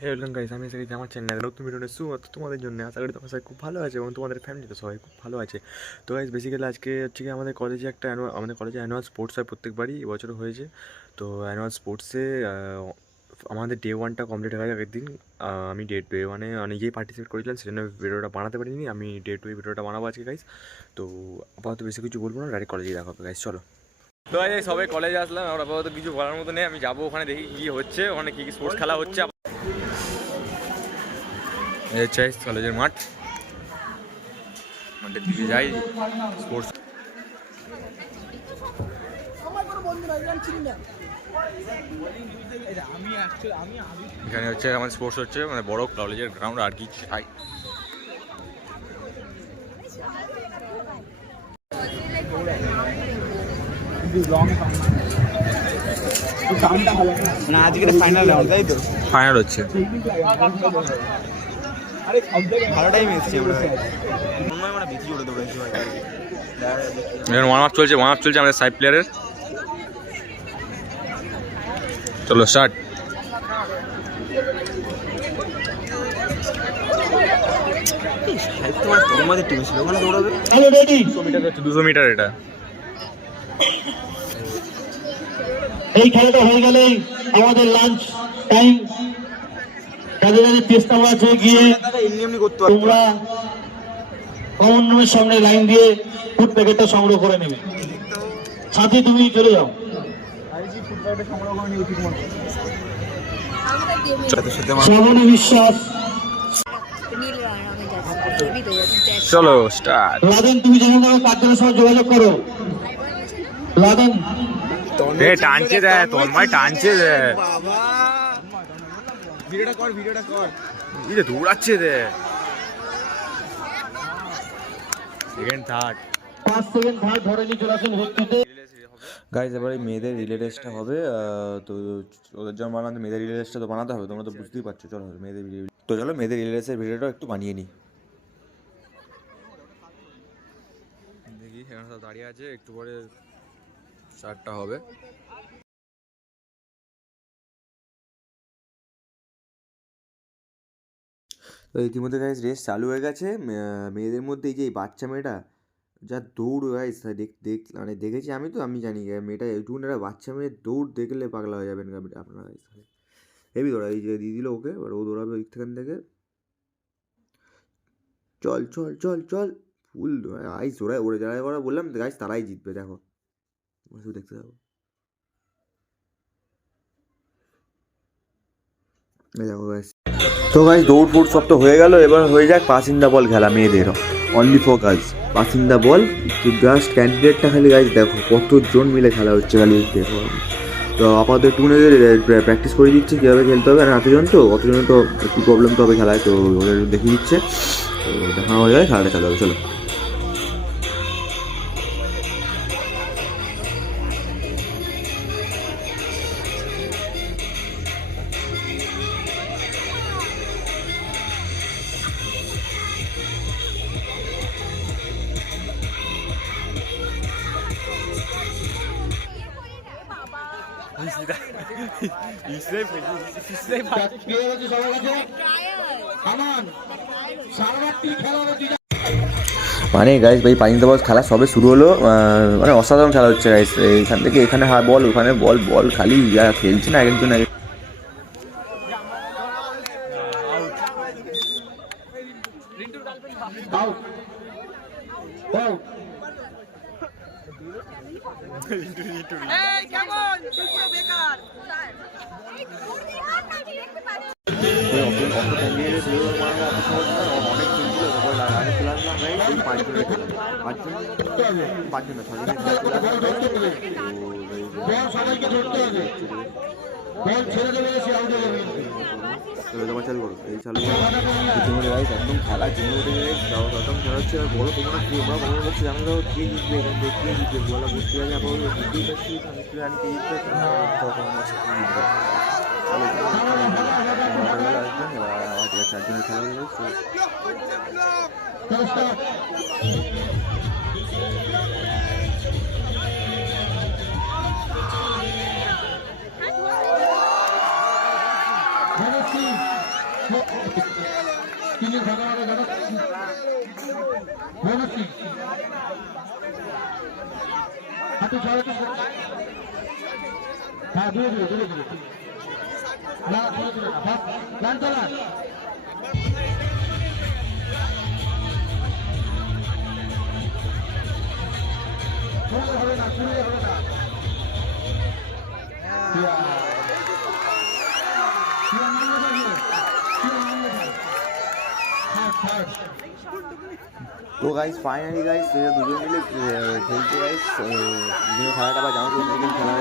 Hello guys, আমি এসে গেছি আমার চ্যানেলে নতুন ভিডিও নিয়ে শুধু তোমাদের জন্য। আশা করি তোমার সবাই খুব ভালো আছে এবং তোমাদের ফ্যামিলিতে সবাই খুব ভালো আছে। তো গাইস, বেসিক্যালি আজকে হচ্ছে কি আমাদের কলেজে আমাদের কলেজে অ্যানুয়াল স্পোর্টস হয় প্রত্যেকবারই, এবছরও হয়েছে। তো অ্যানুয়াল স্পোর্টসে আমাদের ডে ওয়ানটা কমপ্লিট হয়ে গেছে আগের দিন। আমি ডে ওয়ানে নিজেই পার্টিসিপেট করেছিলাম, সেজন্য ভিডিওটা বানাতে পারিনি। আমি ডে টু ভিডিওটা বানাবো আজকে গাইস। তো আপাতত বেশি কিছু বলবো না, ডাইরেক্ট কলেজেই দেখা হবে গাইস, চলো। তো গাইস, সবাই কলেজে আসলাম, আর আপাতত কিছু বলার মতো নেই। আমি যাবো ওখানে, দেখি কী হচ্ছে, ওখানে কী কী স্পোর্টস খেলা হচ্ছে। এই হচ্ছে কলেজের মাঠের দিকে যাই স্পোর্টস। এখানে হচ্ছে আমার স্পোর্টস হচ্ছে, মানে বড় কলেজের গ্রাউন্ড আর কি চাই। ফাইনাল হচ্ছে, ওয়ার্ম আপ চলছে আমাদের সাইড প্লেয়ারের। চলো স্টার্ট। দুশো মিটার এটা। এই খেলাটা হয়ে গেলেই আমাদের লাঞ্চ টাইম। যাদের যাদের চেষ্টা আছে গিয়ে তোমরা কমন রুমের সামনে লাইন দিয়ে ফুড প্যাকেটটা সংগ্রহ করে নেবে। সাথে তুমি চলে যাও। শ্রাবণী বিশ্বাস, চলো স্টার্ট। লাদেন তুমি যেখানে তোমার কার্যালয়ের সঙ্গে যোগাযোগ করো। লাদেন টানছে দেয়, তন্ময় টানছে দেয়, দৌড়াচ্ছে দে। সেকেন্ড থার্ড, 5 সেকেন্ড থার্ড ধরে নিয়ে চলে আসুন ভর্তিতে। গাইজ এবার এই মেয়েদের রিলে রেসটা হবে। তো ওদের জন্য বানাতে মেয়েদের রিলে রেসটা তো বানাতে হবে, তোমরা তো বুঝতেই পারছো। চলো মেয়েদের মেয়েদের রিলে রেসের ভিডিওটা একটু বানিয়ে নিই। দেখি সেখানে সব দাঁড়িয়ে আছে, একটু পরে স্টার্টটা হবে। তো ইতিমধ্যে গাইজ রেস চালু হয়ে গেছে। মেয়েদের মধ্যে এই যে এই বাচ্চা মেয়েটা যা দৌড় গাইজ, মানে দেখেছি আমি, তো আমি জানি মেয়েটা এইটুকুন একটা বাচ্চা মেয়ের দৌড় দেখলে পাগলা হয়ে যাবেন আপনারা গাইজ। হেভি দৌড়া, এই যে দিয়ে দিল ওকে, এবার ও দৌড়াবে ওই থেকে। চল চল চল চল, ফুল আইস দৌড়ায়, ওরে যারা করা বললাম গাইজ তারাই জিতবে। দেখো শুধু দেখতে থাকো। দেখো গাইজ, তো গাইজ দৌড় ফৌড় সব তো হয়ে গেল। এবার হয়ে যাক পাস ইন দ্য বল খেলা মেয়েদের, only for girls. Pass in the ball just ক্যান্ডিডেটটা খালি গাইজ দেখো কতজন মিলে খেলা হচ্ছে, খালি দেখো। তো আপাতত একটু প্র্যাকটিস করে দিচ্ছে কীভাবে খেলতে হবে। আর এতজন তো একটু প্রবলেম তো হবে খেলায়, তো ওদের দেখিয়ে দিচ্ছে। তো দেখানো হয়ে যায়, খেলাটা চালু হবে, চলো। মানে গাইজ ভাই পানি বল খেলা সবে শুরু হলো, মানে অসাধারণ খেলা হচ্ছে গাইজ। এইখান থেকে এখানে বল, ওখানে বল, বল খালি খেলছে না একজন এক। চালু করো, এই চালু একদম খেলা জমে উঠে একদম খেলা হচ্ছে। বলো তোমরা কি, আমরা মনে করছি আমরা কে জিতবে, এখান থেকে কে জিতবে বলা বুঝতে পারছি। আপাতত বুঝতেই পারছি জানি কে জিতবে, আসবেন। এবার 4 জনের খেলা হয়ে গেছে। তিনি ভগবানের জন্য বলছি হাতে ছড়া হ্যাঁ ধীরে ধীরে ধীরে ধীরে না ধীরে ধীরে না লান চালা হবে না শুরু হবে না তো গাইস ফাইনালি গাইস দুজন মিলে খেলতে গাইস দুজনের খেলাটা বা জানো তো দুজন খেলা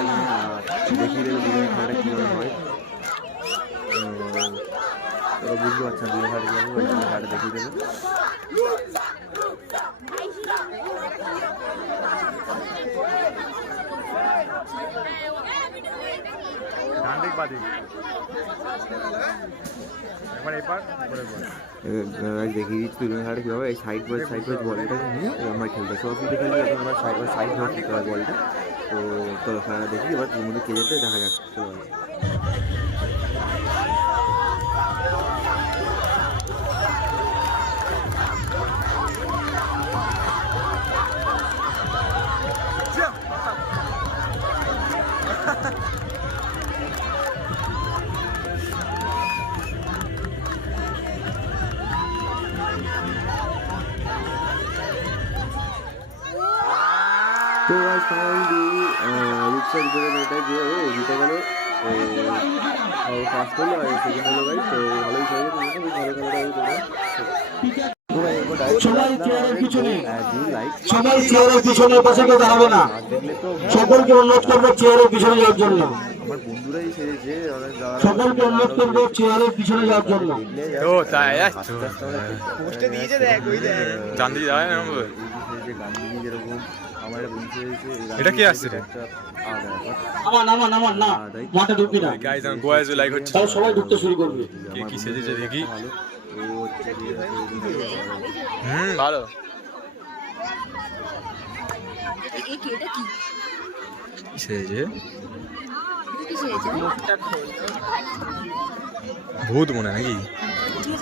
দেখিয়ে দেবে দুজনের খেলাটা কীভাবে হয়। ওরা বুঝতে পারছে না দুজনের খেলাটা কীভাবে হয়, দুজনের খেলাটা দেখিয়ে দেবে। দেখিয়ে দিচ্ছি দুজনের খেলাটা কীভাবে এই সাইড বাই বলটা নিয়ে আমরা খেলতে সব দিকে খেলতে এখন আমরা সাইড ধরে খেলতে হয় বলটা। তো চলো খেলাটা দেখি এবার তোর মধ্যে কে যেতে দেখা যাক। চলো তো গাইস ফাইনালি রূপসা জিতে মেয়েটা যে ও জিতে গেল, ফার্স্ট হলো আর সেকেন্ড হলো গাইস। তো ভালোই খেলেছে, তুমি ভালো খেলাটা সবাই চেয়ারের পিছনে বসে কেউ দাঁড়াবে না, সকলকে অনুরোধ করবো চেয়ারের পিছনে যাওয়ার জন্য। আমার বন্ধুরাই সেরেছে, সকলকে অনুরোধ করবো চেয়ারের পিছনে যাওয়ার জন্য। ও তাই পোস্টে দিয়েছে দেখ ওই দেখ গান্ধী যায় না গান্ধী যেরকম আমার বন্ধু হয়েছে। এটা কি আসছে রে? আমার না মাথা ঢুকবি না গাইস আমি গোয়াজ লাইক হচ্ছে, তাহলে সবাই ঢুকতে শুরু করবে। কে কি সেজেছে দেখি। ভালো ও হচ্ছে ভালো সেজে ভূত মনে নাকি।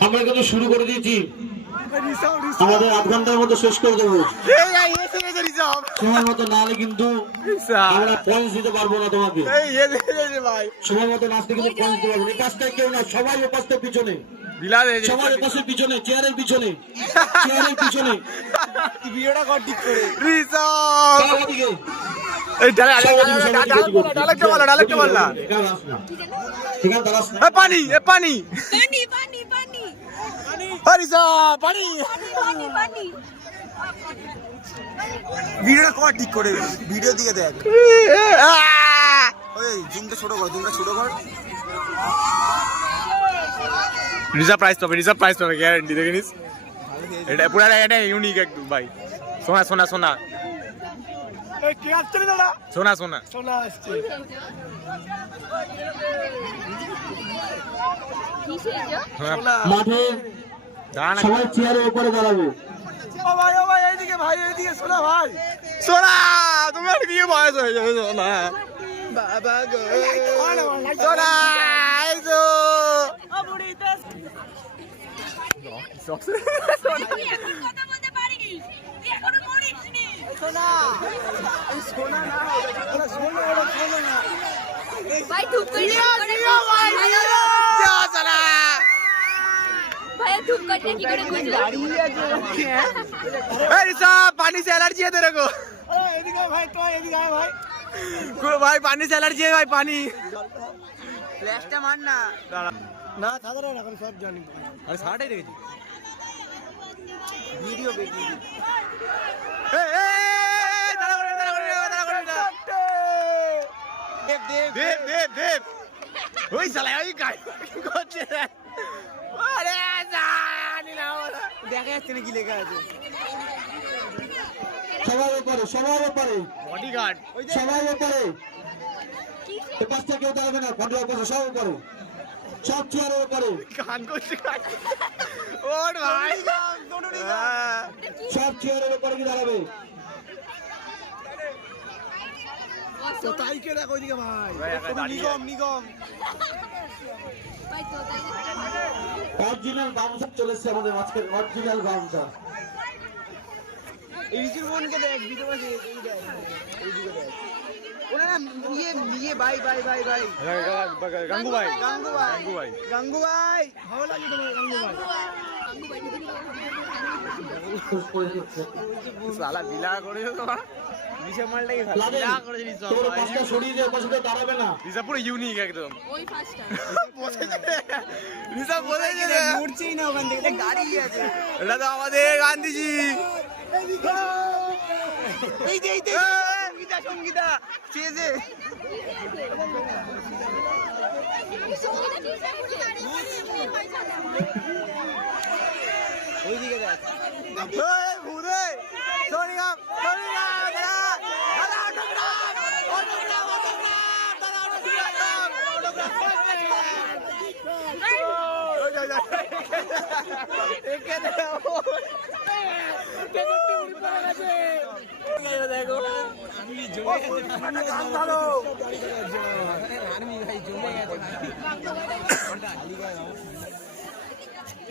আমরা কিন্তু শুরু করে দিয়েছি, আমাদের আধ ঘন্টার মতো শেষ করে দেবো সময় মতো, নাহলে কিন্তু আমরা পয়েন্ট দিতে পারবো না তোমাকে। সময় মতো নাচতে কিন্তু পয়েন্ট দিতে পারবো না। এই পাশটায় কেউ না, সবাই ও পাশটার পিছনে, সবাই ও পাশের পিছনে, চেয়ারের পিছনে, চেয়ারের পিছনে ভিডিওটা কর ঠিক করে দিকে। এই ডাইরেক্ট বল না এখানে দাঁড়াস না। পানি পানি ভিডিওটা কর ঠিক করে, ভিডিও দিকে দেখ, ওই জুমটা ছোট কর, রিজার্ভ প্রাইস পাবে গ্যারান্টি দেখে নিস। এটা পুরো এটা ইউনিক একদম ভাই। সোনা সোনা সোনা সোনা সোনা সোনা আসছে। মাঠে সবাই চেয়ারের উপরে দাঁড়াবে। সোনা তোমার কি বয়স হয়ে যাবে সোনা? বাবা গো সোনা আইজো ভাই ধূপ করে কি করে বুঝলা? पानी से एलर्जी है तेरे को? भाई पानी से एलर्जी है भाई, पानी ফ্ল্যাশটা মার না। না সাধারণ এখন সব জানি। अरे साढ़े देखी ভিডিও বেশি দেব দেব দেব ওই শালা ওই কাই করছে রে। আরে জানি না দেখা যাচ্ছে না কি লেখা আছে। সবার উপরে বডিগার্ড সবার উপরে, এই পাঁচটা কেউ দাঁড়াবে না, ফটো উপরে সব উপরে, সব চেয়ারের উপরে, গান করছে ওর ভাই সব চেয়ারের উপরে কি দাঁড়াবে। তো তাই কে দেখো ওইদিকে ভাই, নিগম ভাই তো তাই অরিজিনাল গামছা চলে এসছে আমাদের মাঝখানে, অরিজিনাল গামছা। ইউটিউব বোনকে দেখ ভিডিও আছে এই দেখ এইদিকে দেখ ওরা না নিয়ে ভাই গাঙ্গুবাই ভালো লাগে তোমার গাঙ্গুবাই সালা বিলা করেছো তোমার বিশা মালটাই ভালো বিলা করেছে বিশা তোর পাশটা সরিয়ে দে, পাশটা দাঁড়াবে না। রিসা পুরো ইউনিক একদম ওই ফার্স্টটা রিসা বলে গেছে নড়ছেই না ওখান থেকে গাড়ি আছে এটা তো আমাদের গান্ধীজি এই যে সঙ্গীতা চেয়েছে ওইদিকে দেখ ভূরে সরিগাম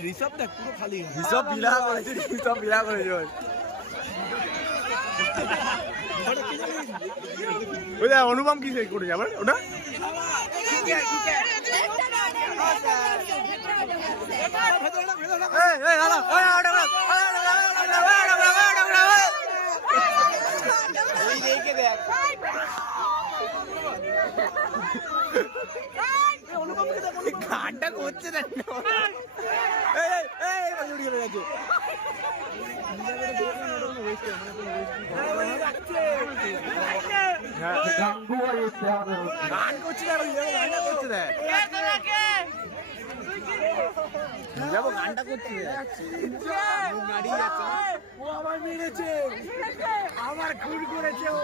রিসব দেখ পুরো খালি হিসাব বিলা করেছে ওই অনুপম কি করেছে আবার ওটা গানটা করছে দেখ গাঙ্গুবাই এসছে আমাদের মাঝখানে। গান করছে না গানটা করছে দেখ যাবো গানটা করছে গাড়ি যাচ্ছে ও আমার মেরেছে আমার খুন করেছে ও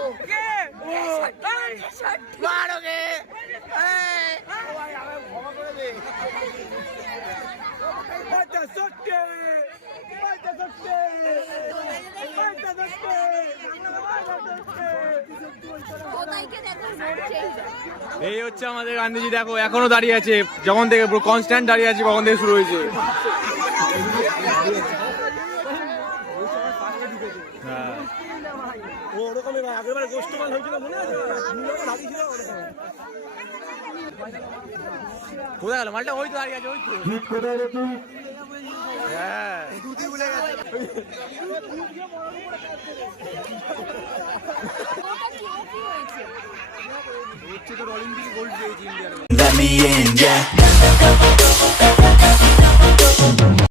মারোগে এই হচ্ছে আমাদের গান্ধীজি দেখো এখনো দাঁড়িয়ে আছে যখন থেকে পুরো কনস্ট্যান্ট দাঁড়িয়ে আছে কখন থেকে শুরু হয়েছে হ্যাঁ ও ওরকমই ভাই আগেরবার গোষ্ঠমাল হয়েছিল মনে আছে কোথায় গেল মালটা ওই তো দাঁড়িয়ে আছে ওই তো জিত কোথায় রে তুই? হ্যাঁ দুটি ভুলে গেছে হচ্ছে তো অলিম্পিক গোল্ড পেয়েছি ইন্ডিয়ার Let me in, yeah.